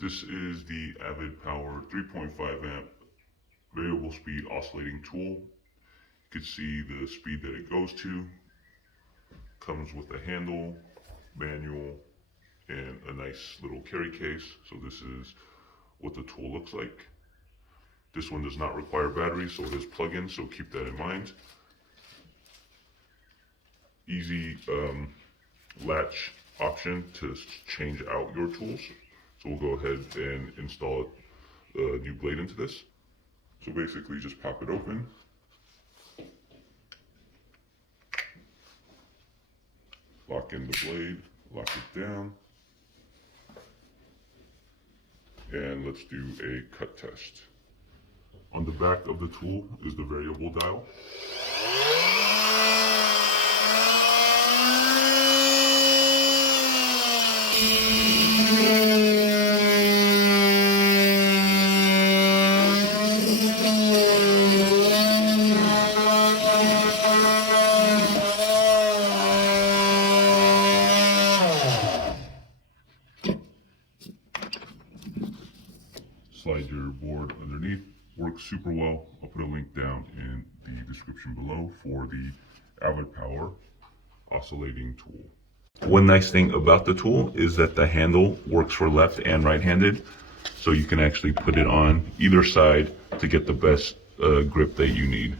This is the AVID Power 3.5 amp variable speed oscillating tool. You can see the speed that it goes to. Comes with a handle, manual, and a nice little carry case. So this is what the tool looks like. This one does not require batteries, so it is plug-in, so keep that in mind. Easy latch option to change out your tools. So we'll go ahead and install a new blade into this. So basically just pop it open. Lock in the blade, lock it down. And let's do a cut test. On the back of the tool is the variable dial. Slide your board underneath. Works super well. I'll put a link down in the description below for the AVID Power oscillating tool. One nice thing about the tool is that the handle works for left and right-handed, so you can actually put it on either side to get the best grip that you need.